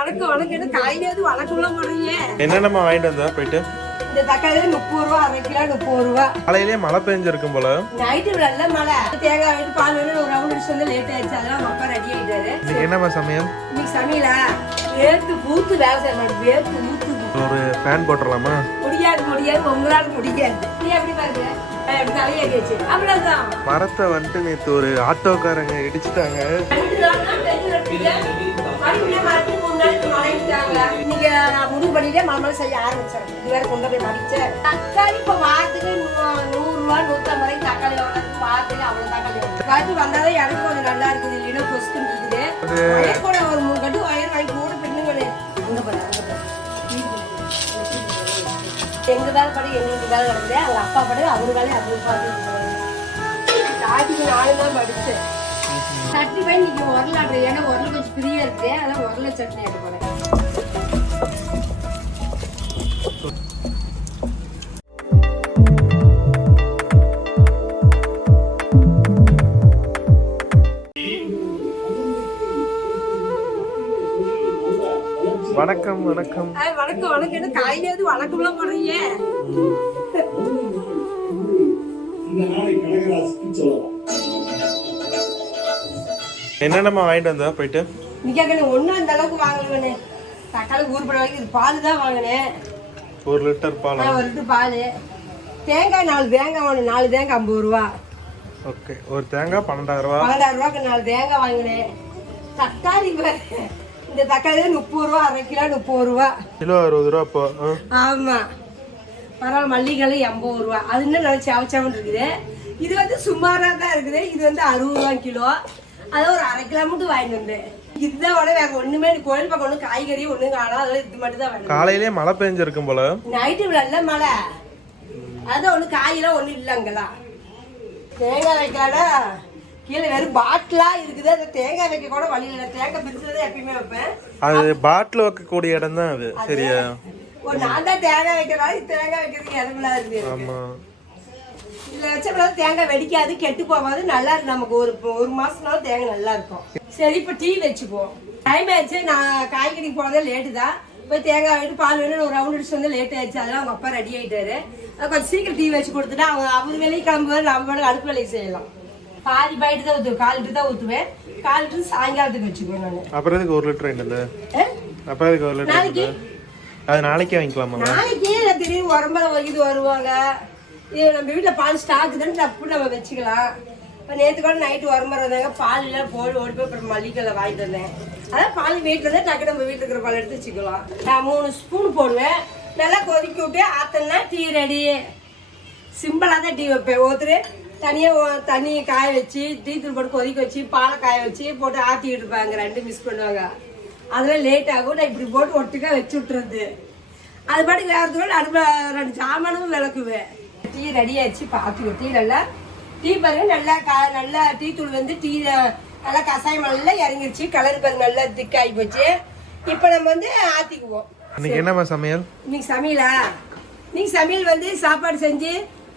வணக்கம் வணக்கம் என்ன காயிலேருந்து வணக்கம்லாம் போடுறீங்க என்னென்னமா வாங்கிட்டு வந்தா போயிட்டு? இந்த தக்காளி முப்பது ரூபா அரை கிலோ முப்பது ரூபா. காலையிலேயே மழை பெஞ்சிருக்கும் போல. நைட்டு நல்ல மழை. தேங்காய் வாங்கிட்டு பால் வேணும் ஒரு ரவுண்ட் அடிச்சு வந்து லேட் ஆயிடுச்சு. அதெல்லாம் அப்பா ரெடி ஆயிட்டாரு. இன்னைக்கு என்னம்மா சமையல் இன்னைக்கு சமையலா? வேர்த்து பூத்து வேலை செய்ய வேர்த்து ஊத்து ஒரு ஃபேன் போட்டுடலாமா முடியாது முடியாது. உங்களால முடியாது. நீ எப்படி பாருங்க மரத்தை வந்துட்டு நேற்று ஒரு ஆட்டோக்காரங்க இடிச்சிட்டாங்க. நீங்க நான் முடிவு பண்ணிட்டே மழை செய்ய ஆரம்பிச்சேன். இது வேற கொண்டு போய் மடிச்சேன். தக்காளி இப்போ வாரத்துக்கு நூறு ரூபாய்க்கு தக்காளி வாங்குறது. வாரத்துக்கு அவ்வளோ தக்காளி வாங்குறது. வந்தாதான் எனக்கு கொஞ்சம் நல்லா இருக்குது. இல்லைன்னா பொசுக்குன்னு இருக்குது. கூட ஒரு மூணு கட்டு வாங்கி கூட பின்னுங்களே. எங்க வேலை படி எங்களுக்கு வேலை கிடக்குது அவங்க அப்பா படி அவரு வேலையை அவரு பார்த்து சாதிக்கு நாலு தான் படித்தேன் சட்னி போய் இன்னைக்கு உரல் ஆடுறேன் ஏன்னா உரல் கொஞ்சம் ஃப்ரீயா இருக்கு. அதான் உரல சட்னி ஆட போறேன். வணக்கம் வணக்கம். வணக்கம் வணக்கம். என்ன காயிலேருந்து வணக்கம்லாம் போடுறீங்க? இந்த நாளை கடகராசிக்கு சொல்லலாம். என்னென்னமா வாங்கிட்டு வந்தா? போயிட்டு. இன்னைக்கு ஒன்றும் அந்த அளவுக்கு வாங்கலன்னு தக்காளி ஊர்பட வரைக்கும் இது பால் தான் வாங்கினேன். ஒரு லிட்டர் பால்? ஒரு லிட்டர் பால். தேங்காய் நாலு தேங்காய் வாங்கினேன். நாலு தேங்காய் ஐம்பது ரூபா. ஓகே. ஒரு தேங்காய் பன்னெண்டாயிரம் ரூபா? பன்னெண்டாயிரம் ரூபாய்க்கு நாலு தேங்காய் வாங்கினேன். தக்காளி. இந்த தக்காளி முப்பது ரூபா அரை கிலோ முப்பது ரூபா. கிலோ அறுபது ரூபா இப்போ. ஆ. ஆமா. பரவாயில்ல மல்லிகளை எண்பது ரூபா. அது இன்னும் நல்லா சவச்சவன் இருக்குது. இது வந்து சுமாராக தான் இருக்குது. இது வந்து அறுபது ரூபா கிலோ. அதை ஒரு அரை கிலோ மட்டும் வாங்கிட்டு வந்தேன் இதுதான் வேற ஒண்ணுமே கோயில் பக்கம் ஒன்றும் காய்கறி ஒன்றும் காணோம் அதெல்லாம் இது மட்டும் தான் காலையிலேயே மழை பெஞ்சிருக்கும் போல. நைட்டு நல்ல மழை. அதான் ஒன்றும் காயெல்லாம் இல்லை அங்கெல்லாம். தேங்காய் வைக்கலாடா. கீழே வெறும் பாட்டிலா இருக்குது. அந்த தேங்காய் வைக்க கூட வழி இல்லை. தேங்காய் பிரிச்சு தான் எப்பயுமே வைப்பேன். அது பாட்டில் வைக்கக்கூடிய இடம் தான் அது சரியா? ஒரு நான் தான் தேங்காய் வைக்கிறனால இது தேங்காய் வைக்கிறதுக்கு இடமில்லா இருக்கு. ஆமா. இதுல வச்சப்பட தேங்காய் வெடிக்காது கெட்டு போகாது நல்லா இருக்கு நமக்கு. ஒரு ஒரு மாசம்னாலும் தேங்காய் நல்லா இருக்கும். சரி இப்ப டீ வச்சுப்போம் டைம் ஆயிடுச்சு நான் காய்கறி போனதே லேட்டு தான். போய் தேங்காய் வாங்கிட்டு பால் வேணும் ஒரு ரவுண்ட் அடிச்சு வந்து லேட் ஆயிடுச்சு. அதெல்லாம் அவங்க அப்பா ரெடி ஆயிட்டாரு. அது கொஞ்சம் சீக்கிரம் டீ வச்சு கொடுத்துட்டு அவங்க அவர் வேலைக்கு கிளம்பும்போது நம்ம அடுப்பு வேலைக்கு செய்யலாம். பாதி பாயிட்டு தான் ஊற்றுவேன் கால் லிட்டர் தான் ஊற்றுவேன் கால் லிட்டர் சாயங்காலத்துக்கு வச்சுக்குவேன் நான். அப்புறம் எதுக்கு ஒரு லிட்டர் வந்த அப்புறம் எதுக்கு ஒரு லிட்டர்? அது நாளைக்கே வாங்கிக்கலாமா? நாளைக்கே திடீர்னு உடம்புல இது வருவாங்க. இது நம்ம வீட்டில் பால் ஸ்டாக் தானே டப்பு நம்ம வச்சுக்கலாம். இப்போ நேற்று கூட நைட்டு உரம்புற வந்தாங்க பால் இல்லை போல் ஓடி போய் அப்புறம் மல்லிக்கல்ல வாங்கிட்டு வந்தேன். அதான் பால் வீட்டில் இருந்தால் டக்கு நம்ம வீட்டில் இருக்கிற பால் எடுத்து வச்சுக்கலாம். நான் மூணு ஸ்பூன் போடுவேன். நல்லா கொதிக்க விட்டு ஆத்தனா டீ ரெடி சிம்பிளாக தான் டீ வைப்பேன். ஒருத்தர் தனியாக தண்ணி காய வச்சு டீ தூள் போட்டு கொதிக்க வச்சு பாலை காய வச்சு போட்டு ஆற்றிக்கிட்டு இருப்பாங்க. ரெண்டு மிஸ் பண்ணுவாங்க. அதெல்லாம் லேட் ஆகும். நான் இப்படி போட்டு ஒட்டுக்கா வச்சு விட்டுறது. அது பாட்டுக்கு வேறதுக்கு அடுப்பில் ரெண்டு சாமானும் விளக்குவேன். டீ ரெடி ஆயிடுச்சு பார்த்துக்கோ டீ நல்லா டீ பாருங்க நல்லா கா நல்லா டீ தூள் வந்து டீ நல்லா கசாயம் நல்லா இறங்கிருச்சு. கலர் பாருங்க நல்லா திக்காகி போச்சு. இப்போ நம்ம வந்து ஆற்றிக்குவோம் இன்னைக்கு என்னம்மா சமையல்? இன்னைக்கு சமையலா? இன்னைக்கு சமையல் வந்து சாப்பாடு செஞ்சு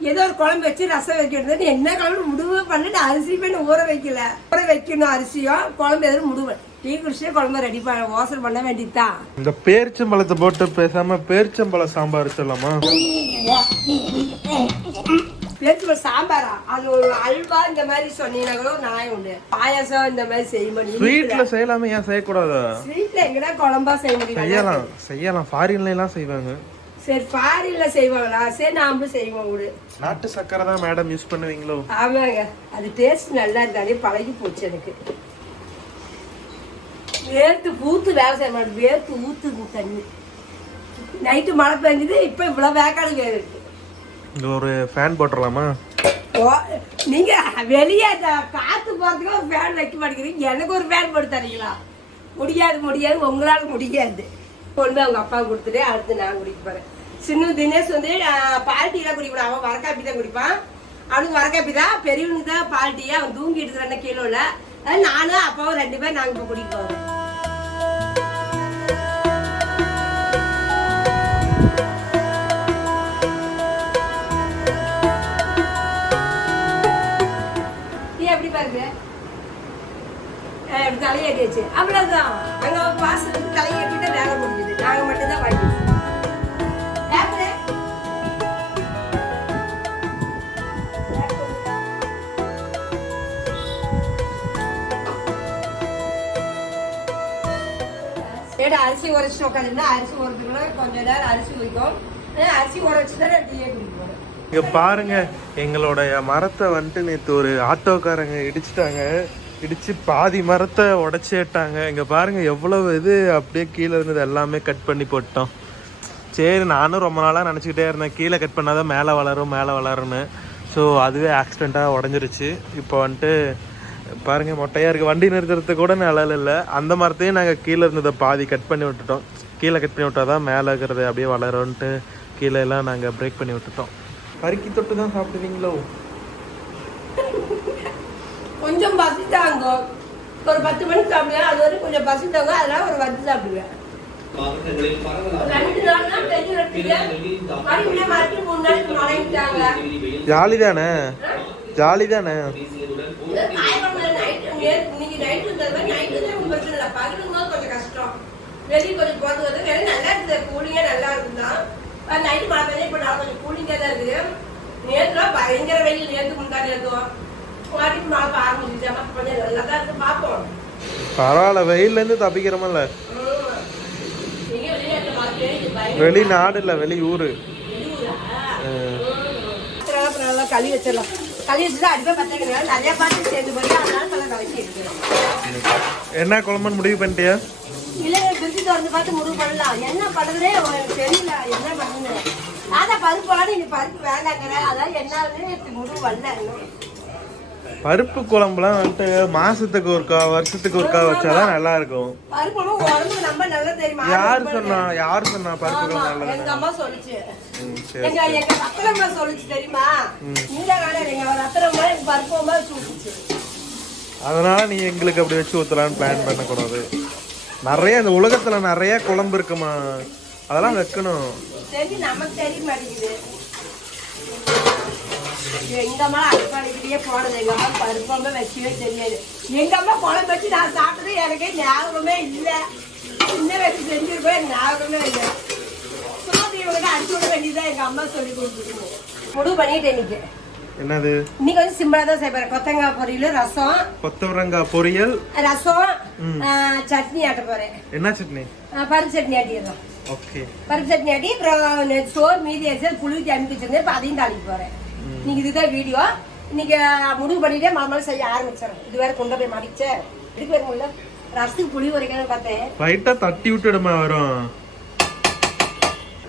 ஏதோ ஒரு குழம்பு வச்சு ரசம் வைக்கிறது என்ன குழம்பு முடிவு பண்ணிட்டு அரிசி பண்ணி ஊற வைக்கல. ஊற வைக்கணும் அரிசியும் குழம்பு எதுவும் முடிவு டீ குடிச்சு குழம்பு ரெடி பண்ண ஓசல் பண்ண வேண்டியதுதான் இந்த பேரிச்சம்பழத்தை போட்டு பேசாம பேரிச்சம்பழ சாம்பார் வச்சிடலாமா? பேச்சு சாம்பாரா? அது ஒரு அல்வா இந்த மாதிரி சொன்னீங்கன்னா கூட நியாயம் உண்டு. பாயாசம் இந்த மாதிரி செய்ய முடியும் ஸ்வீட்ல செய்யலாமே ஏன் செய்யக்கூடாதா? ஸ்வீட்ல எங்கடா குழம்பா செய்ய முடியும்? செய்யலாம் செய்யலாம். ஃபாரின்ல எல்லாம் செய்வாங்க. சரி ஃபாரின்ல செய்வாங்களா? சரி நாமளும் செய்வோம் விடு. நாட்டு சக்கரை தான் மேடம் யூஸ் பண்ணுவீங்களோ? ஆமாங்க. அது டேஸ்ட் நல்லா இருந்தாலே பழகி போச்சு எனக்கு. வேர்த்து பூத்து வேலை செய்ய மாட்டேன் வேர்த்து ஊத்துது தண்ணி. நைட்டு மழை பெஞ்சது இப்போ இவ்வளோ வேக்காடு இருக்கு. இங்க ஒரு ஃபேன் போட்டுடலாமா ஓ நீங்க வெளியே காத்து போறதுக்கு ஒரு ஃபேன் வைக்க மாட்டேங்கிறீங்க. எனக்கு ஒரு ஃபேன் போட்டு தரீங்களா? முடியாது முடியாது. உங்களால முடியாது. கொண்டு போய் அவங்க அப்பா கொடுத்துட்டு அடுத்து நான் குடிக்க போறேன். சின்ன தினேஷ் வந்து பால்ட்டிலாம் குடிக்கூடாது அவன் வரக்காப்பி தான் குடிப்பான். அவனுக்கு வரக்காப்பி தான். பெரியவனுக்கு தான் பால்ட்டி அவன் தூங்கிட்டு இருக்கிற கீழோல அது நானும் அப்பாவும் ரெண்டு பேரும் நாங்கள் இப்போ குடிக்க போகிறோம் அரிசி உரைச்சிட்டு உட்காந்துருந்தா அரிசி உரத்துக்குள்ள கொஞ்சம் நேரம் அரிசி வைக்கும் அரிசி உரைச்சி தான் டீயே குடிக்கணும் இங்கே பாருங்க எங்களுடைய மரத்தை வந்துட்டு நேற்று ஒரு ஆட்டோக்காரங்க இடிச்சிட்டாங்க. இடிச்சு பாதி மரத்தை உடச்சிட்டாங்க இங்கே பாருங்கள் எவ்வளவு இது அப்படியே கீழே இருந்தது. எல்லாமே கட் பண்ணி போட்டோம். சரி நானும் ரொம்ப நாளாக நினச்சிக்கிட்டே இருந்தேன். கீழே கட் பண்ணாதான் மேலே வளரும் மேலே வளரும்னு. ஸோ அதுவே ஆக்சிடெண்ட்டாக உடஞ்சிருச்சு. இப்போ வந்துட்டு பாருங்க மொட்டையாக இருக்குது வண்டி நிறுத்துறதுக்கு கூட நிழல் இல்லை. அந்த மரத்தையும் நாங்கள் கீழே இருந்ததை பாதி கட் பண்ணி விட்டுட்டோம். கீழே கட் பண்ணி விட்டால் தான் மேலே இருக்கிறது அப்படியே வளரும்ன்ட்டு கீழே எல்லாம் நாங்கள் பிரேக் பண்ணி விட்டுட்டோம். பருக்கி தொட்டு தான் சாப்பிடுவீங்களோ? கொஞ்சம் பசி ஒரு பத்து மணிக்கு சாப்பிடுவேன். அது வரைக்கும் கொஞ்சம் பசி அதனால ஒரு வச்சு சாப்பிடுவேன். தான் ஜாலி தானே? தானே இன்னைக்கு நைட் இருந்தது மாதிரி நைட்டு தான் ஒன்றும் பிரச்சனை இல்லை. பகலும் போது கொஞ்சம் கஷ்டம். வெளியே கொஞ்சம் போகிறது வந்து வேலை நல்லா இருக்குது. கூலிங்காக நல்லா இருக்குதான் நைட்டு மழை பெய்ய இப்போ நான் கொஞ்சம் கூலிங்காக தான் இருக்குது. நேற்றுலாம் பயங்கர வெயில். நேற்று முன்னாடி இருந்தோம். வாட்டிக்கு மழை ஆரம்பிச்சிச்சு. ஆனால் கொஞ்சம் நல்லா தான் இருக்கு. பார்ப்போம். பரவாயில்ல தப்பிக்கிறோமில்ல? மழை பெய்யுது பயங்கர வெளிநாடு இல்லை வெளியூர். அப்புறம் நல்லா களி வச்சிடலாம். என்ன குழம்புன்னு முடிவு பண்ணிட்டியா? இல்ல பிரிச்சு திறந்து பார்த்து முடிவு பண்ணலாம். என்ன பண்றதே உங்களுக்கு தெரியல. என்ன பண்ணுங்க அதான் பருப்பு நீ பருப்பு வேண்டாங்கிற அதான் என்னன்னு முடிவு பண்ணல. பருப்பு குழம்புலாம் வந்துட்டு மாசத்துக்கு ஒருக்கா வருஷத்துக்கு ஒருக்கா வச்சாதான் நல்லா இருக்கும் யார் சொன்னா யார் சொன்னா பருப்பு குழம்பு நல்லது எங்க அம்மா சொல்லுச்சு. எங்க எங்க சொல்லுச்சு தெரியுமா? பருப்பு அம்மா சொல்லுச்சு அதனால நீ எங்களுக்கு அப்படி வச்சு ஊத்தலாம்னு பிளான் பண்ணக்கூடாது. நிறைய இந்த உலகத்துல நிறைய குழம்பு இருக்குமா? அதெல்லாம் வைக்கணும். சரி நமக்கு தெரிய மாட்டேங்குது. எங்க அம்மா அடுப்பாடிக்கிட்டே போனது. எங்க அம்மா பருப்பம்மா வைக்கவே தெரியாது. எங்க அம்மா குழம்பு வச்சு நான் சாப்பிட்டது எனக்கே ஞாபகமே இல்லை. சின்ன வயசு செஞ்சிருப்பேன் எனக்கு ஞாபகமே இல்லை. சுமதி இவங்க அடிச்சு விட வேண்டியதான் எங்க அம்மா சொல்லி கொடுத்துருக்கோம் முடிவு பண்ணிட்டேன் இன்னைக்கு. என்னது? இன்னைக்கு வந்து சிம்பிளா தான் செய்வேன் கொத்தங்காய் பொரியல் ரசம். கொத்தவரங்காய் பொரியல்? ரசம் சட்னி ஆட்ட போறேன். என்ன சட்னி? பருப்பு சட்னி ஆட்டிடுறோம். ஓகே. பருப்பு சட்னி ஆட்டி அப்புறம் சோறு மீதி ஆச்சு புளி வச்சிருந்தேன். இப்போ அதையும் தாளிக்க போறேன். இன்னைக்கு இதுதான் வீடியோ இன்னைக்கு முடிவு பண்ணிட்டே மாமலை செய்ய ஆரம்பிச்சிடறேன். இது வேற கொண்டு போய் மாடிச்சே இதுக்கு வேற முடியல? ரசத்துக்கு புளி உரைக்கணும்னு பார்த்தேன். லைட்டா தட்டி விட்டுடுமா வரும்.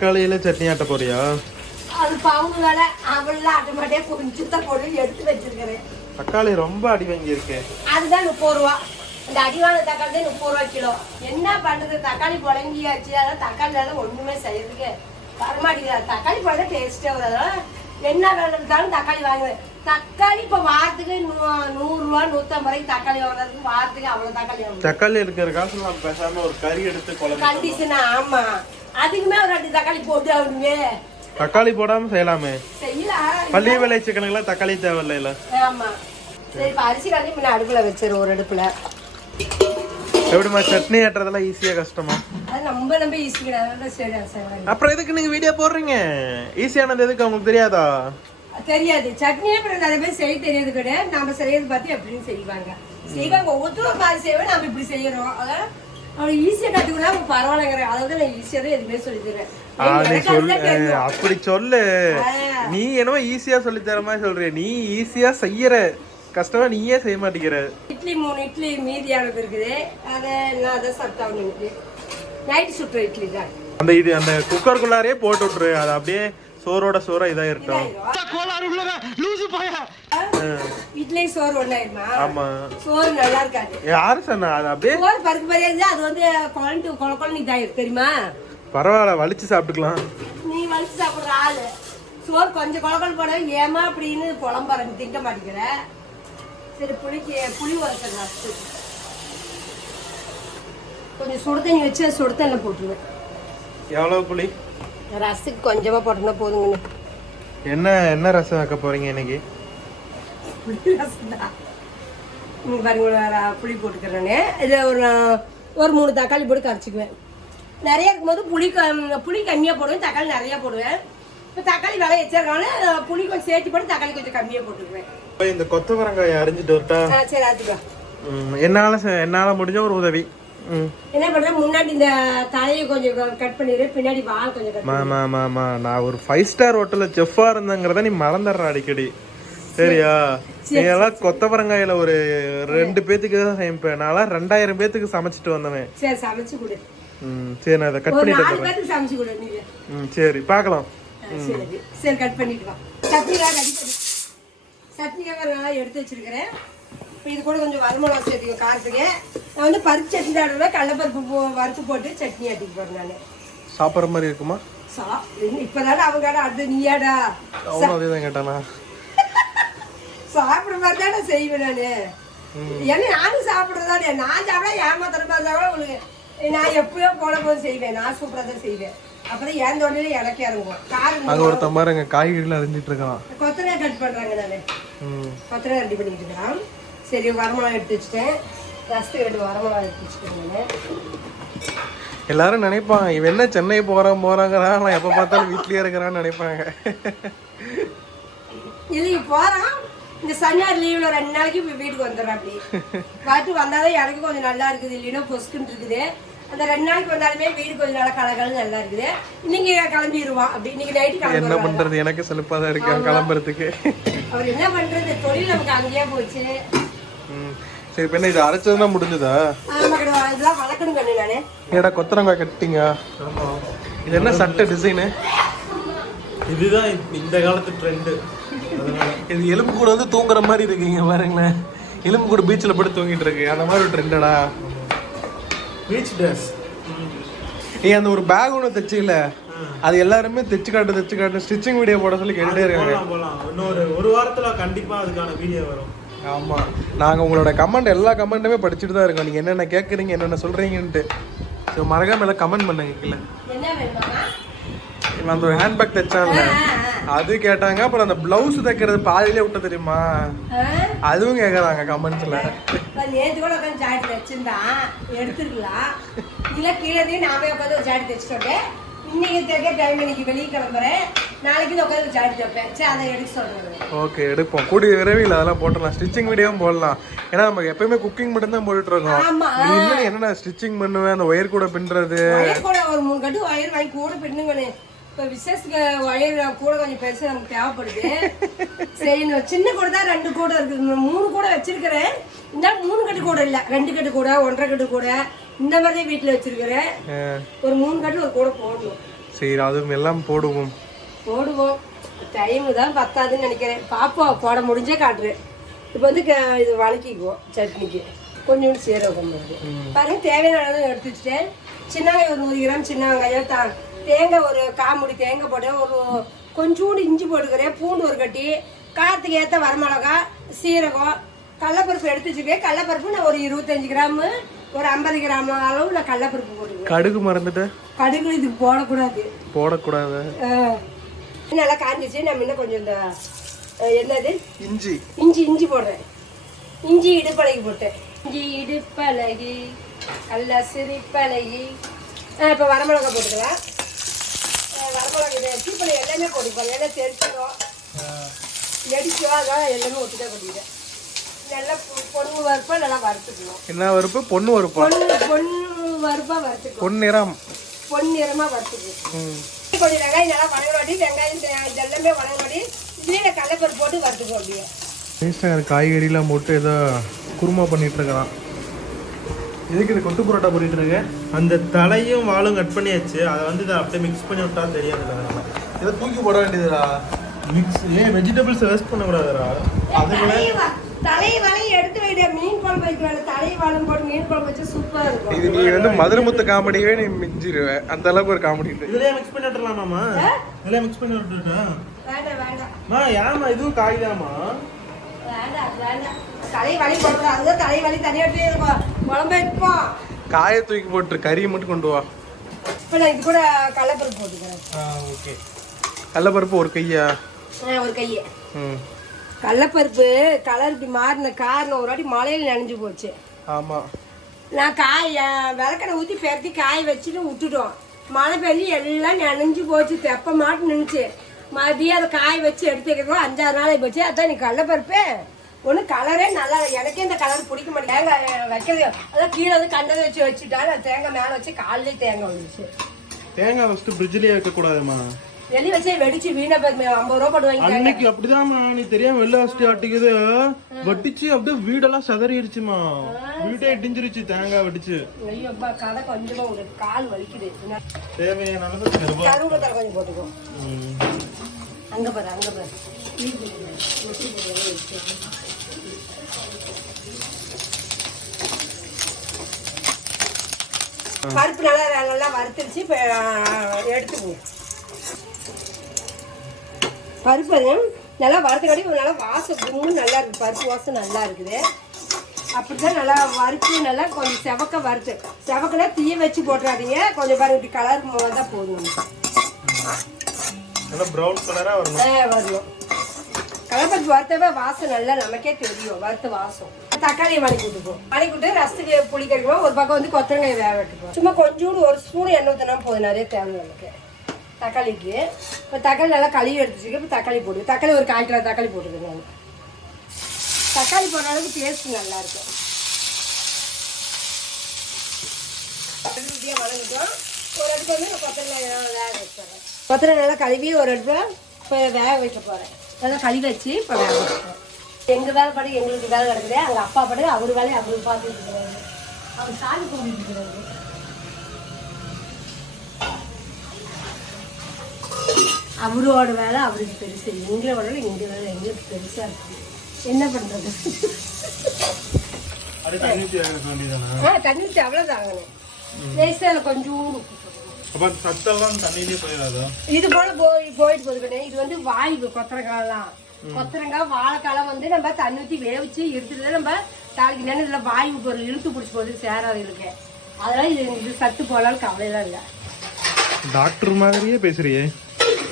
காலையில சட்னி ஆட்ட போறியா? அது பவுன் வேலை அவள்லாம் ஆட்ட மாட்டே கொஞ்சம் தான் போட்டு எடுத்து வச்சிருக்கிறேன். தக்காளி ரொம்ப அடி வாங்கியிருக்கேன் அதுதான் முப்பது ரூபா. இந்த அடிவான தக்காளி தான் முப்பது ரூபா கிலோ. என்ன பண்றது? தக்காளி புடங்கியாச்சு அதான் தக்காளியால ஒண்ணுமே செய்யறதுக்கு. வரமாட்டேங்குது தக்காளி போட டேஸ்டே வரும் என்ன வேலை இருந்தாலும் தக்காளி வாங்குவேன். தக்காளி இப்ப வாரத்துக்கு நூ- நூறு ரூபா நூத்தம்பது ரூபாய்க்கு தக்காளி வாங்குறதுக்கு வாரத்துக்கு அவ்வளவு தக்காளி வாங்குவேன். தக்காளி இருக்கிற காசு நான் பேசாம ஒரு கறி எடுத்து குழம்பு கண்டிஷனா? ஆமா. அதுக்குமே ஒரு ரெண்டு தக்காளி போட்டு ஆகணுங்க தக்காளி போடாம செய்யலாமே. பள்ளி விளை சிக்கனுக்குலாம் தக்காளி தேவையில்ல ஆமா. சரி இப்ப அரிசி கண்டி முன்ன அடுப்புல வச்சிரு ஒரு அடுப்புல. எப்படிமா சட்னி ஆட்டுறதெல்லாம் ஈஸியா கஷ்டமா? நம்ம நம்ம ஈஸி கிடையாது. அப்புறம் எதுக்கு நீங்க வீடியோ போடுறீங்க? ஈஸியானது எதுக்கு? உங்களுக்கு தெரியாதா? தெரியாது. சட்னியே அப்புறம் நிறைய பேர் செய்ய தெரியாது கிடையாது நாம செய்யறது பார்த்து எப்படின்னு செய்வாங்க. செய்வாங்க. ஒவ்வொருத்தரும் பாதி செய்வேன் நம்ம இப்படி செய்யறோம். அதான் ஈஸியா கத்துக்கிட்டா அவங்க பரவாயில்லைங்கிற அதாவது நான் ஈஸியா தான் எதுவுமே சொல்லி தரேன் நீ சொல்லு. அப்படி சொல்லு. நீ என்னமோ ஈஸியா சொல்லி தர மாதிரி சொல்ற நீ ஈஸியா செய்யற. கஷ்டமா நீயே செய்ய மாட்டேங்கிற. இட்லி மூணு இட்லி மீதியானது இருக்குது. அதை நான் அதை இன்னைக்கு நைட்டு சுட்டுற இட்லி தான். அந்த இது அந்த குக்கருக்குள்ளாரே போட்டு விட்டுரு. அது அப்படியே சோறோட சோறா இதா இருக்கட்டும் இட்லி சோறு ஒண்ணாயிருமா? ஆமா. சோறு நல்லா இருக்காது. யாரு சொன்னா? அது அப்படியே சோறு பருப்பு மாதிரியே இருந்தா அது வந்து குழம்பு குழ குழம்பு இதாயிரும். தெரியுமா? பரவாயில்ல வலிச்சு சாப்பிட்டுக்கலாம். நீ வலிச்சு சாப்பிடுற ஆளு. சோறு கொஞ்சம் குழம்பு போட ஏமா அப்படின்னு புலம்புற நீ திங்க மாட்டேங்கிற. சரி புளிக்கு புளி உரைச்சிடலாம் கொஞ்சம் சுடு தண்ணி வச்சு அது சுடு தண்ணியில் போட்டுருவேன். எவ்வளவு புளி? ரசத்துக்கு கொஞ்சமா போட்டோம்னா போதுங்கண்ணு. என்ன என்ன ரசம் வைக்க போறீங்க இன்னைக்கு? புளி ரசம் தான் பாருங்க புளி போட்டுக்கிறேன்னு இதில் ஒரு ஒரு மூணு தக்காளி போட்டு கரைச்சிக்குவேன். நிறைய இருக்கும்போது புளி புளி கம்மியாக போடுவேன் தக்காளி நிறையா போடுவேன். இப்போ தக்காளி விலை வச்சிருக்கனால புளி கொஞ்சம் சேர்த்து போட்டு தக்காளி கொஞ்சம் கம்மியாக போட்டுக்குவேன். இந்த கொத்தவரங்காயை அரிஞ்சிட்டு வரட்டா? சரி அதுக்கா. என்னால என்னால முடிஞ்ச ஒரு உதவி. என்ன பண்றேன் முன்னாடி இந்த தலையை கொஞ்சம் கட் பண்ணிடு பின்னாடி வால் கொஞ்சம் கட் மாமா மாமா நான் ஒரு ஃபைவ் ஸ்டார் ஹோட்டல்ல செஃப்பா இருந்தேங்கிறத நீ மறந்துடுற அடிக்கடி. சரியா? நீ எல்லாம் கொத்தவரங்காயில ஒரு ரெண்டு பேத்துக்கு தான் சமைப்பேன். நான்லாம் ரெண்டாயிரம் பேத்துக்கு சமைச்சிட்டு வந்தவன். சரி சமைச்சு கொடு. ம் சரி நான் இதை கட் பண்ணிட்டு சரி பார்க்கலாம். சரி. சரி கட் பண்ணிட்டு வா. சட்னிக்காக ரெடி பண்ணி. சட்னிக்காக நல்லா எடுத்து வச்சிருக்கிறேன். இப்போ இது கூட கொஞ்சம் வரமிளகா சேர்த்துக்கோ காரத்துக்கு. நான் வந்து பருப்பு சட்னி ஆடுவேன் கடலைப்பருப்பு வறுத்து போட்டு சட்னி ஆட்டிக்கு போகிறேன் நான். சாப்பிட்ற மாதிரி இருக்குமா? சா இப்போதானே அவங்க அடுத்து நீயாடா? அதே தான் கேட்டானா? சாப்பிட மாதிரி தானே செய்வேன் நான். ஏன்னா நானும் சாப்பிட்றதானே. நான் சாப்பிட ஏமாத்துற மாதிரி சாப்பிட உங்களுக்கு நான் எப்பயோ போன போது செய்வேன். நான் சூப்பராக தான் செய்வேன். அப்புறம் ஏன் தோண்டில எனக்கு இறங்குவோம். காரம் அங்க காய்கறிலாம் அறிஞ்சிட்டு இருக்கான். கொத்தனை கட் பண்ணுறாங்க நான் கொத்தனை ரெடி சரி வரமிளகா எடுத்து வச்சுட்டேன். ரசத்துக்கு ரெண்டு வரமிளகா எடுத்து வச்சுட்டேன் எல்லாரும் நினைப்பான் இவன் என்ன சென்னை போறான் போறாங்கிறான் நான் எப்ப பார்த்தாலும் வீட்லயே இருக்கிறான்னு நினைப்பாங்க. இல்லைங்க போகிறான் இந்த சன்னார் லீவில் ரெண்டு நாளைக்கு வீட்டுக்கு வந்துடுறேன் அப்படி. பார்த்து வந்தாதான் எனக்கு கொஞ்சம் நல்லா இருக்குது இல்லைன்னா பொசுக்குன்னு இருக்குது. அந்த ரெண்டு நாளைக்கு வந்தாலுமே வீடு கொஞ்சம் நல்லா கலகலன்னு நல்லா இருக்குது. இன்னைக்கு கிளம்பிடுவான் அப்படி இன்னைக்கு நைட்டு என்ன பண்றது? எனக்கு செலுப்பா தான் இருக்கு. கிளம்புறதுக்கு. அவர் என்ன பண்றது? தொழில் நமக்கு அங்கேயே போச்சு. ம். சரி இப்ப என்ன இது அரைச்சதுதான் முடிஞ்சதா? இதெல்லாம் வளர்க்கணும் கண்ணு நானு. ஏடா கொத்தரங்காய் கட்டிங்க இது என்ன சட்டை டிசைனு இதுதான் இந்த காலத்து ட்ரெண்டு இது எலும்பு கூட வந்து தூங்குற மாதிரி இருக்குங்க பாருங்களேன். எலும்பு கூட பீச்சில் படுத்து தூங்கிட்டு இருக்கு. அந்த மாதிரி ஒரு ட்ரெண்டடா பீச் ட்ரெஸ் நீ அந்த ஒரு பேக் ஒன்று தைச்சில அது எல்லாருமே தைச்சு காட்டு தைச்சு காட்டு ஸ்டிச்சிங் வீடியோ போட சொல்லி கேட்டுட்டே இருக்காங்க. போலாம் போலாம் இன்னொரு ஒரு வாரத்துல கண்டிப்பா அதுக்கான வீடியோ வரும். ஆமா. நாங்க உங்களோட கமெண்ட் எல்லா கமெண்ட்டுமே படிச்சுட்டு தான் இருக்கோம். நீங்க என்னென்ன கேட்குறீங்க என்னென்ன சொல்றீங்கன்ட்டு. ஸோ மறக்காம எல்லாம் கமெண்ட் பண்ணுங்க கீழே. இவன் அந்த ஒரு ஹேண்ட்பேக் தைச்சான்ல அது கேட்டாங்க. அப்புறம் அந்த பிளவுஸ் தைக்கிறது பாதியிலே விட்ட தெரியுமா? அதுவும் கேட்குறாங்க கமெண்ட்ஸ்ல நேற்று கூட உட்காந்து ஜாடி தைச்சிருந்தான் எடுத்துருக்கலாம் இல்லை கீழே நாமே உட்காந்து ஒரு ஜாடி தைச்சிட்டோம் இன்னைக்கு தைக்க டைம் இன்னைக்கு வெளியே கிளம்புறேன். நாளைக்கு உட்காந்து ஜாடி தைப்பேன். சரி அதை எடுக்க சொல்றேன். ஓகே எடுப்போம். கூடிய விரைவில் அதெல்லாம் போட்டுடலாம். ஸ்டிச்சிங் வீடியோவும் போடலாம். ஏன்னா நம்ம எப்பயுமே குக்கிங் மட்டும் தான் போட்டுட்டு இருக்கோம் என்னென்ன ஸ்டிச்சிங் பண்ணுவேன் அந்த ஒயர் கூட பின்னுறது. ஒரு மூணு கட்டு வயர் வாங்கி கூட பின்னுங்கண்ணே இப்போ விசேஷத்துக்கு வயர் கூட கொஞ்சம் பெருசு நமக்கு தேவைப்படுது. சரி சின்ன கூட தான் ரெண்டு கூட இருக்குது. மூணு கூட வச்சிருக்கிறேன். இந்த மூணு கட்டு கூட இல்லை. ரெண்டு கட்டு கூட ஒன்றரை கட்டு கூட. இந்த மாதிரி தான் வீட்டில் வச்சிருக்கிறேன். ஒரு மூணு கட்டு ஒரு கூட போடணும். சரி அதுவும் எல்லாம் போடுவோம். போடுவோம். டைம் தான் பத்தாதுன்னு நினைக்கிறேன். பாப்போம் போட முடிஞ்சே காட்டுறேன். இப்போ வந்து இது வதக்கிக்குவோம் சட்னிக்கு. கொஞ்சோண்டு சீரகம் பாருங்க தேவையான அளவு எடுத்து வச்சுட்டேன். சின்ன வெங்காயம் ஒரு நூறு கிராம் சின்ன வெங்காயம் தா தேங்காய் ஒரு காமுடி தேங்காய் போட்டேன் ஒரு கொஞ்சோண்டு இஞ்சி போட்டுக்கிறேன். பூண்டு ஒரு கட்டி காரத்துக்கு ஏற்ற வரமிளகா சீரகம் கடலப்பருப்பு எடுத்து வச்சுருக்கேன் கடலப்பருப்பு நான் ஒரு இருபத்தஞ்சு கிராமு ஒரு ஐம்பது கிராம் அளவு நான் கடலப்பருப்பு போட்டுக்குவேன் கடுகு மறந்துட்டு? கடுகு இதுக்கு போடக்கூடாது. போடக்கூடாது. நல்லா காஞ்சிச்சு. நம்ம இன்னும் கொஞ்சம் இந்த என்னது? இஞ்சி. இஞ்சி இஞ்சி போடுறேன். இஞ்சி இடுப்பழகி போட்டேன். இஞ்சி இடுப்பழகி நல்லா சிரிப்பழகி இப்போ வரமிளகா போட்டுக்கலாம். தீப்பழம் எல்லாமே போட்டுக்கலாம் ஏன்னா தெரிச்சிடும் நெடிக்கும் அதான் எல்லாமே ஒட்டுதான் கொட்டிடுறேன் நல்லா பொ- பொண்ணு வறுப்பா நல்லா வறுத்துக்கணும் என்ன வறுப்பு? பொண்ணு வறுப்பா? பொண்ணு பொண்ணு வறுப்பா வறுத்துக்கணும் பொன்னிறம் பொன்னிறமா வறுத்துக்கணும் கொஞ்சம் வெங்காயம் நல்லா வணங்கி வெங்காயம் தே- இது எல்லாமே வணங்கி இதுலேயே கடலைப்பருப்பு போட்டு வறுத்துக்கோ அப்படியே. டேஸ்டாக காய்கறிலாம் போட்டு ஏதோ குருமா பண்ணிட்டு எதுக்கு இது கொத்து புரோட்டா பண்ணிட்டு இருக்க அந்த தலையும் வாலும் கட் பண்ணியாச்சு. அதை வந்து இதை அப்படியே மிக்ஸ் பண்ணி விட்டா தெரியாது இதை தூக்கி போட வேண்டியதுடா. மிக்ஸ் ஏன் வெஜிடபிள்ஸ் வேஸ்ட் பண்ணக்கூடாதுடா. அது இது நீ வந்து மதுரமுத்து காமெடியவே நீ மிஞ்சிருவ. அந்த அளவுக்கு ஒரு காமெடி இதுலயே மிக்ஸ் பண்ணி விட்டுலாமாமா இதுலயே மிக்ஸ் பண்ணி விட்டுட்டா? வேண்டாம் வேண்டாம். ஏமா இதுவும் வேண்டாம் வேண்டாம். தலையை வலி போடுறோம் அதுதான் தலையை வலி தனியாக இருக்கும் குழம்பு வைப்போம் காயை தூக்கி போட்டு கறியை மட்டும் கொண்டு வா. இப்போ நான் இது கூட கடலைப்பருப்பு போட்டுக்கிறேன். ஓகே. கடலப்பருப்பு ஒரு கையா? ஆ, ஒரு கையை. ம். கடலைப்பருப்பு கலர் இப்படி மாறின காரணம் ஒரு வாட்டி மழையில் நனைஞ்சு போச்சு. ஆமா. நான் காய் விளக்கடை ஊற்றி பெரட்டி காய வச்சுட்டு விட்டுட்டோம். மழை பெஞ்சு எல்லாம் நனைஞ்சு போச்சு. தெப்ப மாட்டு நின்றுச்சு மதியம் அதை காய வச்சு எடுத்து வைக்கிறோம் அஞ்சாறு நாள் போச்சு. அதான் நீ கடலைப்பருப்பு. ஒண்ணு கலரே நல்லா எனக்கே இந்த கலர் பிடிக்க மாட்டேங்குது. தேங்காய் வைக்கிறது அதான் கீழே வந்து கண்டதை வச்சு வச்சுட்டா நான் தேங்காய் மேலே வச்சு காலையிலே தேங்காய் வந்துச்சு தேங்காய் ஃபர்ஸ்ட் ஃப்ரிட்ஜ்லயே வைக்க கூடாதுமா வெளியே வச்சே வெடிச்சு வீணா போய் ஐம்பது ரூபா போட்டு வாங்கிட்டாங்க அன்னைக்கு அப்படிதாம்மா. நீ தெரியாம வெளில வச்சுட்டு ஆட்டிக்குது வட்டிச்சு அப்படியே வீடெல்லாம் சிதறிடுச்சுமா வீடே இடிஞ்சிருச்சு தேங்காய் வெடிச்சு. ஐயோ அப்பா கடை கொஞ்சமா ஒரு கால் வலிக்குது. தேவையான அளவு கருவா. கருவேப்பிலை கொஞ்சம் போட்டுக்கோ. அங்க பாரு அங்க பாரு. பருப்பு நல்லா நல்லா வறுத்துருச்சு. இப்போ எடுத்துக்கோங்க பருப்பு நல்லா வறுத்துக்காட்டி நல்லா வாசம் கும்முன்னு நல்லா இருக்குது பருப்பு வாசம் நல்லா இருக்குது. அப்படிதான் நல்லா வறுத்து நல்லா கொஞ்சம் செவக்க வறுத்து. செவக்கனா தீய வச்சு போட்டுறாதீங்க. கொஞ்சம் பாருங்க இப்படி கலர் வந்தால் போதும் நல்லா ப்ரௌன் கலரா வரணும். வரணும். கடலைப்பருப்பு வறுத்தவே வாசம் நல்லா நமக்கே தெரியும் வறுத்த வாசம். தக்காளியை வணக்கி விட்டுப்போம் வணக்கி விட்டு ரசத்துக்கு புளி கறிக்குவோம் ஒரு பக்கம் வந்து கொத்தரங்காய் வேக விட்டுப்போம் சும்மா கொஞ்சோண்டு ஒரு ஸ்பூன் எண்ணெய் ஊற்றினா போதும் நிறைய தேவை நமக்கு. தக்காளிக்கு. இப்போ தக்காளி நல்லா கழுவி எடுத்துச்சுக்கு இப்போ தக்காளி போடுது தக்காளி ஒரு கால் கிலோ தக்காளி போட்டுருக்கேன் நான் தக்காளி போடுற அளவுக்கு டேஸ்ட் நல்லா இருக்கும். வணங்கிட்டோம் ஒரு அடுப்பு வந்து நான் கொத்தரங்காய் வேக வச்சுறேன் கொத்தரங்காய் நல்லா கழுவி ஒரு அடுப்பில் இப்போ வேக வைக்க போகிறேன் நல்லா கழுவி வச்சு இப்போ வேக வைக்கிறேன் எங்கள் வேலை படி எங்களுக்கு வேலை கிடக்குது அங்கே அப்பா படி அவர் வேலையை அவரு பார்த்துட்டு இருக்கிறாரு. அவர் சாமி கும்பிட்டு இருக்கிறாரு. அவரோட வேலை அவருக்கு பெருசு. எங்களோட வேலை எங்கள் வேலை எங்களுக்கு பெருசாக இருக்குது என்ன பண்ணுறது தண்ணி ஊற்றி அவ்வளோதாங்கண்ணே லேசாக கொஞ்சோண்டு உப்பு. போட்டுக்கணும். அப்ப சத்தெல்லாம் தண்ணியிலே போயிடாதா? இது போல போய் போயிட்டு போகுதுண்ணே இது வந்து வாய்வு கொத்தரங்காய்லாம் கொத்தரங்காய் வாழைக்காலம் வந்து நம்ம தண்ணி ஊற்றி வேவிச்சு எடுத்துட்டு நம்ம தாளிக்கணும் இதுல வாய்வு பொருள் இழுத்து பிடிச்சி போகுது சேராது இருக்கு அதெல்லாம் இது இது சத்து போனாலும் கவலையெல்லாம் இல்லை. டாக்டர் மாதிரியே பேசுறியே.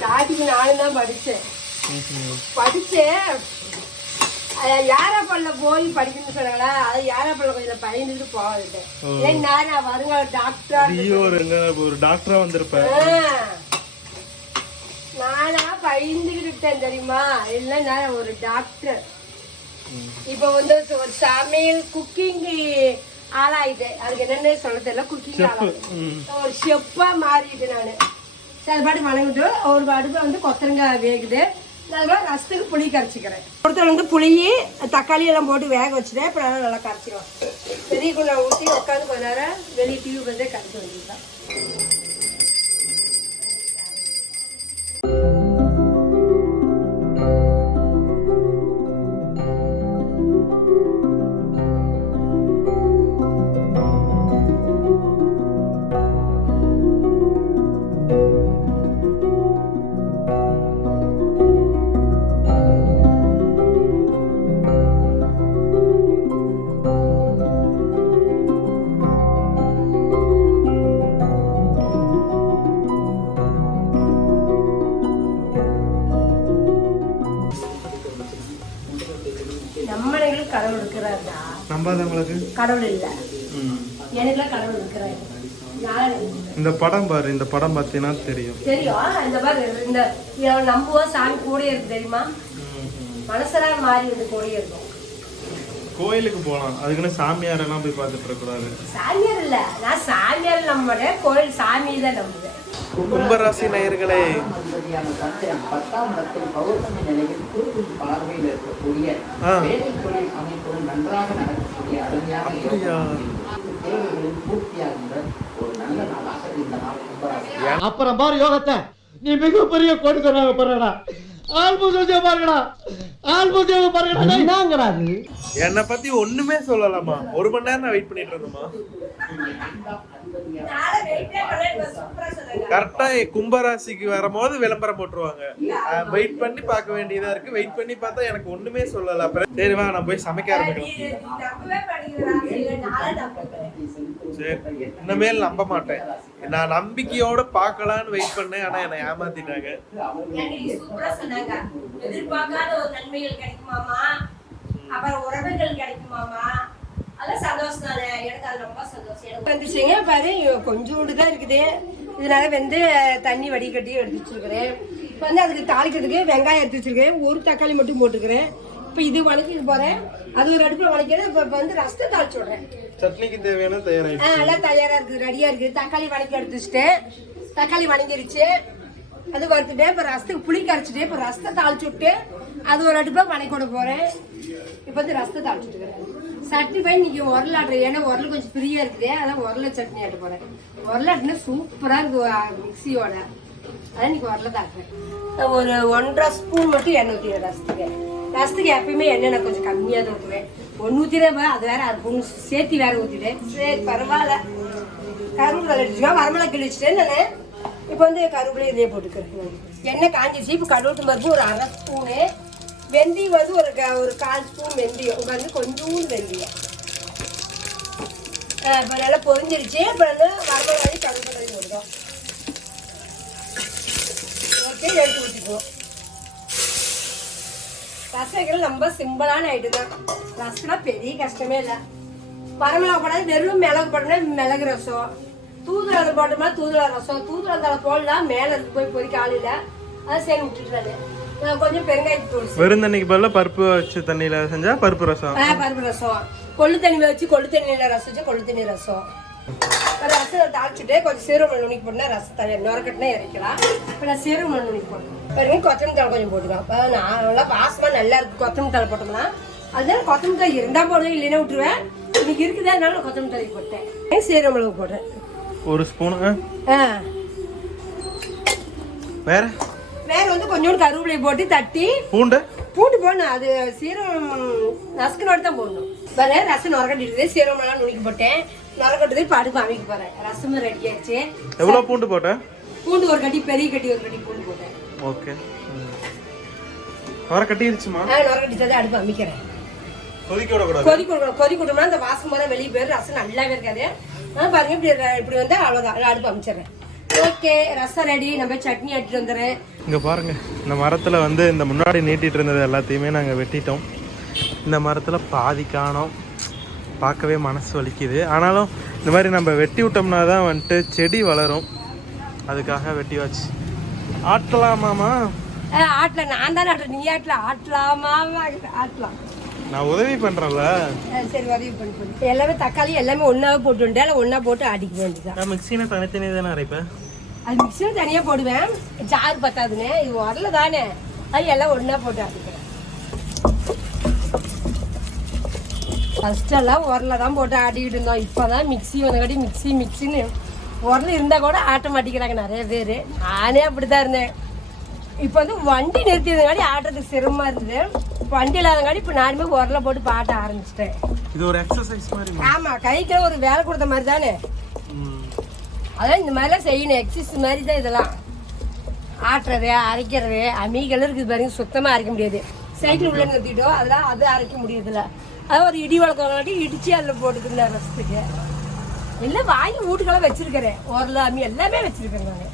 டாக்டருக்கு நானும் தான் படித்தேன் படித்தேன் யாராப்பள்ள போய் படிக்கணும்னு சொன்னாங்களா? அது யாராப்பள்ள கொஞ்சம் பயந்துட்டு போகிட்டேன் ஏன்னா நான் வருங்கால டாக்டரா நீ ஒரு ஒரு டாக்டரா வந்திருப்ப. ஆ. நானா பயந்துகிட்டேன் தெரியுமா? இல்ல நான் ஒரு டாக்டர் இப்ப வந்து ஒரு சமையல் குக்கிங் ஆளாயிட்டேன். அதுக்கு என்னன்னு சொல்ல தெரியல குக்கிங் ஆளாயிட்டேன். ஒரு ஷெப்பா மாறிட்டேன் நானு. அது பாட்டு வணங்கிட்டு ஒரு அடுப்பு வந்து கொத்தரங்காய் வேகுது. அதுக்கப்புறம் ரசத்துக்கு புளி கரைச்சிக்கிறேன். ஒருத்தர் வந்து புளி தக்காளி எல்லாம் போட்டு வேக வச்சுட்டேன். அப்புறம் நல்லா நல்லா கரைச்சிக்கலாம் பெரிய குண்டை ஊற்றி உட்காந்து கொஞ்ச நேரம் வெளியே டிவி வந்து கரைச்சி வந்துருக்கேன் கடவுள் இல்ல எனக்குலாம் கடவுள் இருக்கிறாரு. நான் இந்த படம் பாரு இந்த படம் பார்த்தீங்கன்னா தெரியும். தெரியும். இந்த மாதிரி இந்த இவன் நம்புவோம் சாமி கூட இருக்கு தெரியுமா? மனசெல்லாம் மாறி வந்து கூடயே இருக்கும். கோயிலுக்கு போலாம். அதுக்குன்னு சாமியார் எல்லாம் போய் பார்த்துட்டு இருக்க கூடாது சாமியார் இல்ல. நான் சாமியார் நம்ப மாட்டேன். கோயில் சாமி தான் நம்புவேன். கும்பராசி நேயர்களே. பத்தாம் பௌர்ணமி நிலையில் பார்வையில் இருக்கக்கூடிய நன்றாக நடக்கக்கூடிய அருமையான? தேவைகளில் பூர்த்தியாகின்ற ஒரு நல்ல நாளாக இந்த நாள் கும்பராசி அப்புறம் பாரு யோகத்தை. நீ மிகப்பெரிய கொடுக்குறாங்க பாருடா ஆல்பூஜை பாருங்கடா. ஆல்பூஜை பாருங்கடா. என்னங்கடா அது என்னை பத்தி ஒண்ணுமே சொல்லலாமா ஒரு மணி நேரம் நான் வெயிட் பண்ணிட்டு இருந்தேமா கரெக்டா கும்பராசிக்கு வரும்போது விளம்பரம் போட்டுருவாங்க. வெயிட் பண்ணி பார்க்க வேண்டியதா இருக்கு. வெயிட் பண்ணி பார்த்தா எனக்கு ஒண்ணுமே சொல்லல. அப்புறம் சரி வா நான் போய் சமைக்க நம்புவேன் சரி இனிமேல் நம்ப மாட்டேன். நான் நம்பிக்கையோட பார்க்கலான்னு வெயிட் பண்ணேன் ஆனா என்னை ஏமாத்திட்டாங்க. எனக்கு சூப்பரா சொன்னாங்க. எதிர்பார்க்காத ஒரு நன்மைகள் கிடைக்குமாமா? அப்புறம் உறவுகள் கிடைக்குமாமா அதெல்லாம் சந்தோஷம் தானே எனக்கு அது ரொம்ப சந்தோஷம் எனக்கு வந்துச்சுங்க பாரு கொஞ்சோண்டு தான் இருக்குது. இதனால வந்து தண்ணி வடிகட்டி எடுத்து வச்சிருக்கிறேன். இப்போ வந்து அதுக்கு தாளிக்கிறதுக்கு வெங்காயம் எடுத்து வச்சிருக்கேன் ஒரு தக்காளி மட்டும் போட்டுக்கிறேன். இப்போ இது வணக்கிட்டு போறேன். அது ஒரு அடுப்புல வணக்கிறேன் இப்போ வந்து ரசத்தை தாளிச்சு விடுறேன். சட்னிக்கு தேவையான ஆ, தயாராயிடுச்சு எல்லாம் தயாரா இருக்குது ரெடியா இருக்குது தக்காளி வணக்கி எடுத்து வச்சுட்டேன். தக்காளி வணங்கிருச்சு. அது வறுத்துட்டேன். இப்போ ரசத்துக்கு புளி கரைச்சிட்டு இப்போ ரசத்தை தாளிச்சு விட்டு அது ஒரு அடுப்புல வணக்கி விட போறேன். இப்போ வந்து ரசத்தை தாளிச்சுட்டு இருக்கிறேன் சட்னி போய் இன்னைக்கு உரல் ஆடுறேன் ஏன்னா உரல் கொஞ்சம் ஃப்ரீயா இருக்குது. அதான் உரல சட்னி ஆட்ட போறேன். உரல் ஆட்டினா சூப்பரா இருக்கு மிக்சியோட. அதான் இன்னைக்கு உரல தாக்குறேன். ஒரு ஒன்றரை ஸ்பூன் மட்டும் எண்ணெய் ஊற்றிடுவேன் ரசத்துக்கு. ரசத்துக்கு எப்பயுமே எண்ணெய் நான் கொஞ்சம் கம்மியாக தான் ஊற்றுவேன் ஒன்று ஊற்றிடுவேன் அது வேற அது ஒன்று சேர்த்து வேற ஊற்றிட்டேன் சரி பரவாயில்ல. கரும்பு எடுத்துக்கலாம் வரமலை கிழிச்சிட்டேன் நான் இப்போ வந்து கருவேப்பிலை இதே போட்டுக்கிறேன். எண்ணெய் காஞ்சிச்சு இப்போ கருவேட்டு பருப்பு ஒரு அரை ஸ்பூனு. வெந்தயம் வந்து ஒரு க- ஒரு கால் ஸ்பூன் வெந்தயம். இங்கே வந்து கொஞ்சோண்டு வெந்தயம். இப்போ நல்லா பொரிஞ்சிருச்சு. இப்போ வந்து வரமிளகாய் கருவேப்பிலை போடுறோம் ஓகே எடுத்து ஊற்றிக்குவோம் ரசம் வைக்கிறது ரொம்ப சிம்பிளான ஐட்டம் தான். ரசம்னா பெரிய கஷ்டமே இல்லை. வரமிளகா போடாது வெறும் மிளகு போட்டோம்னா மிளகு ரசம். தூதுவளை போட்டோம்னா தூதுவளை ரசம். தூதுவளை தலை போடலாம் மேலே இருக்கு போய் பொறிக்க ஆள் இல்லை. அதை சரி விட்டுட்டு கொஞ்சம் பெருங்காயத்தூள் வெறும் தண்ணிக்கு பதிலா பருப்பு வச்சு தண்ணியில செஞ்சா பருப்பு ரசம். ஆ பருப்பு ரசம். கொள்ளு தண்ணி வச்சு கொள்ளு தண்ணியில் ரசம் வச்சு கொள்ளு தண்ணி ரசம். ரசம் தாளிச்சுட்டு கொஞ்சம் சீரகம் நுணிக்கு போட்டா ரசம் தண்ணி நுரக்கட்டினா இறக்கலாம். இப்போ நான் சீரகம் நுணிக்கு போட்டேன் பாருங்க கொத்தமல்லி தலை கொஞ்சம் போட்டுக்கலாம். அப்போ நான் நல்லா வாசமா நல்லா இருக்கு கொத்தமல்லி தலை போட்டோம்னா. அதனால கொத்தமல்லி தலை இருந்தால் போடுவேன் இல்லைன்னா விட்டுருவேன். இன்னைக்கு இருக்குதா அதனால நான் கொத்தமல்லி தலை போட்டேன். சீரகம் மிளகு போட்டேன் ஒரு ஸ்பூன் ஆ. வேற? வேற வந்து கொஞ்சோண்டு கருவேப்பிலை போட்டு தட்டி பூண்டு? பூண்டு போடணும். அது சீரம் நசுக்கினோட தான் போடணும். வேற ரசம் நுரக்கட்டிட்டு சீரம் எல்லாம் நுணுக்கி போட்டேன். நுரக்கட்டது இப்போ அடுப்பு அமைக்க போறேன். ரசமும் ரெடி ஆயிடுச்சு. எவ்வளவு பூண்டு போட்ட பூண்டு ஒரு கட்டி பெரிய கட்டி ஒரு கட்டி பூண்டு போட்டேன். ஓகே. வர கட்டிருச்சுமா? நான் நுரக்கட்டி தான் அடுப்பு அமைக்கிறேன். கொதிக்க விடக்கூடாது. கொதி கொடுக்கணும் கொதி கொடுக்கணும்னா அந்த வாசம் போற வெளியே போயிடும் ரசம் நல்லாவே இருக்காது. பாருங்க இப்படி இப்படி வந்தா அவ்வளோதான் அடுப்பு அமைச்சிடுறேன். ஓகே ரசம் ரெடி நம்ம சட்னி எடுத்துட்டு வந்துடுறேன். இங்க பாருங்க இந்த மரத்துல வந்து இந்த முன்னாடி நீட்டிட்டு இருந்தது எல்லாத்தையுமே நாங்க வெட்டிட்டோம். இந்த மரத்துல பாதி காணோம். பார்க்கவே மனசு வலிக்குது. ஆனாலும் இந்த மாதிரி நம்ம வெட்டி விட்டோம்னா தான் வந்துட்டு செடி வளரும். அதுக்காக வெட்டி வச்சு ஆட்டலாமாமா ஆட்டல நான் தானே ஆட்டல நீ ஆட்டல ஆட்டலாமா ஆட்டலாம். நான் உதவி பண்றேன்ல. சரி உதவி பண்ணி எல்லாமே தக்காளி எல்லாமே ஒன்னாவே போட்டு வந்துட்டேன் ஒன்னா போட்டு அடிக்க வேண்டியதான் நான் மிக்சினா தனித்தனி தானே அரைப்பேன் அது மிக்சியில் தனியாக போடுவேன். ஜார் பத்தாதுங்க இது வரல தானே அது எல்லாம் ஒன்றா போட்டு அடிக்கிறேன். ஃபர்ஸ்ட் எல்லாம் உரல தான் போட்டு ஆட்டிக்கிட்டு இருந்தோம். இப்போ தான் மிக்ஸி வந்தங்காட்டி மிக்ஸி மிக்ஸின்னு உரல் இருந்தால் கூட ஆட்ட மாட்டேங்கிறாங்க நிறைய பேர். நானே அப்படி தான் இருந்தேன். இப்போ வந்து வண்டி நிறுத்தியதுங்காட்டி ஆட்டுறதுக்கு சிரமமாக இருந்தது. வண்டி இல்லாதங்காட்டி இப்போ நானுமே உரல போட்டு இப்போ ஆட்ட ஆரம்பிச்சிட்டேன். இது ஒரு எக்ஸசைஸ் மாதிரி ஆமாம் கைக்கு ஒரு வேலை கொடுத்த மாதிரி தானே. அதான் இந்த மாதிரிலாம் செய்யணும். எக்ஸசைஸ் மாதிரி தான் இதெல்லாம். ஆட்டுறது அரைக்கிறது அமீகள் இருக்குது பாருங்க சுத்தமாக அரைக்க முடியாது. சைக்கிள் உள்ள நிறுத்திட்டோம் அதெல்லாம் அது அரைக்க முடியறதில்ல. அது ஒரு இடி வளர்க்கங்காட்டி இடிச்சு அதில் போட்டுக்கிறேன் ரசத்துக்கு எல்லாம் வாங்கி வீட்டுக்கெல்லாம் வச்சிருக்கிறேன். ஓரல அம்மி எல்லாமே வச்சிருக்கேன் நான்.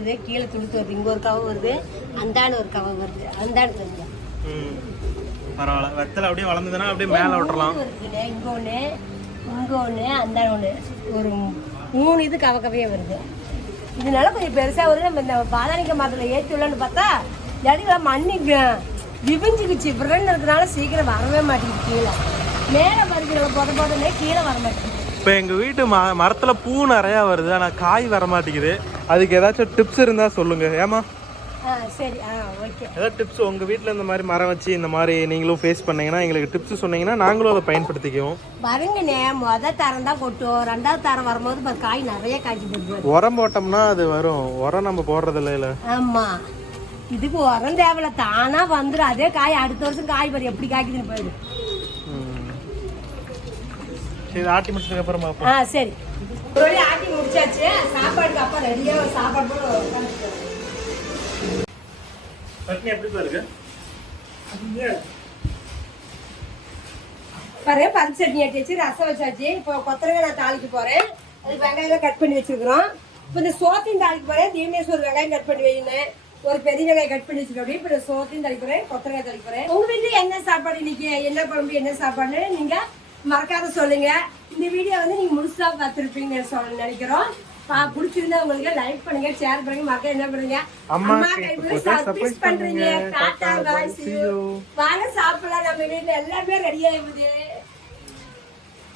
வாடுது கீழே துளுத்து வருது இங்கே ஒரு கவை வருது அந்தாண்டு ஒரு கவை வருது அந்தாண்டு வருது. பரவாயில்ல. வெத்தலை அப்படியே வளர்ந்ததுன்னா அப்படியே மேலே விட்டுறலாம். இருக்குல்ல இங்க ஒண்ணு இங்க ஒண்ணு அந்த ஒண்ணு. ஒரு மூணு இது கவ கவையே வருது. இதனால கொஞ்சம் பெருசா வருது. நம்ம இந்த பாதாணிக்க மரத்துல ஏற்றி விடலான்னு பார்த்தா இடையில மண்ணி விபிஞ்சுக்குச்சு விரன்னு இருக்கிறனால சீக்கிரம் வரவே மாட்டேங்குது கீழே. மேலே பறிக்கிற போத போதனே கீழே வர மாட்டேங்குது. இப்போ எங்கள் வீட்டு ம மரத்தில் பூ நிறையா வருது. ஆனால் காய் வர மாட்டேங்குது. அதுக்கு ஏதாச்சும் டிப்ஸ் இருந்தால் சொல்லுங்கள் ஏமா சரி. ஆ ஓகே ஏதாவது டிப்ஸ் உங்கள் வீட்டில் இந்த மாதிரி மரம் வச்சு இந்த மாதிரி நீங்களும் ஃபேஸ் பண்ணீங்கன்னா எங்களுக்கு டிப்ஸ் சொன்னீங்கன்னா நாங்களும் அதை பயன்படுத்திக்குவோம். வருங்கண்ணே. முத தரம் தான் கொட்டும் ரெண்டாவது தரம் வரும்போது பாரு காய் நிறைய காய்ச்சி போடுது உரம் போட்டோம்னா அது வரும். உரம் நம்ம போடுறது இல்லைல்ல ஆமா. இதுக்கு உரம் தேவையில்ல. தானா வந்துடும் அதே காய் அடுத்த வருஷம் காய் பாரு. எப்படி காய்க்குதுன்னு போயிடு சரி ஆட்டி முடிச்சதுக்கு அப்புறம் பார்ப்போம். ஆ சரி. ஒரு வழி ஆட்டி முடிச்சாச்சு. சாப்பாடுக்கு அப்பா ரெடியா சாப்பாடு உட்காந்துட்டு சட்னி எப்படி இருக்கு? பாரு பருப்பு சட்னி ரசம் வச்சாச்சு. இப்போ கொத்தரங்காய் நான் தாளிக்க போறேன். அது வெங்காயம் கட் பண்ணி வச்சிருக்கிறோம். இப்போ இந்த சோத்தையும் தாளிக்க போறேன். தீமேஸ் ஒரு வெங்காயம் கட் பண்ணி வைங்க ஒரு பெரிய வெங்காயம் கட் பண்ணி வச்சுக்கோங்க இப்போ சோத்தையும் தளிக்கிறேன் கொத்தரங்காய் தளிக்கிறேன் உங்க வீட்டுல என்ன சாப்பாடு இன்னைக்கு? என்ன குழம்பு என்ன சாப்பாடு நீங்க மறக்காத சொல்லுங்க. இந்த வீடியோ வந்து நீங்க முழுசா பார்த்துருப்பீங்கன்னு சொல்ல நினைக்கிறோம். பிடிச்சிருந்தா உங்களுக்கு லைக் பண்ணுங்க ஷேர் பண்ணுங்க மறக்க என்ன பண்ணுங்க? அம்மா சர்ப்ரைஸ் பண்றீங்க. டாடா பாய். வாங்க சாப்பிடலாம் நம்ம வீட்டுல. எல்லாமே ரெடி ஆயிடுது.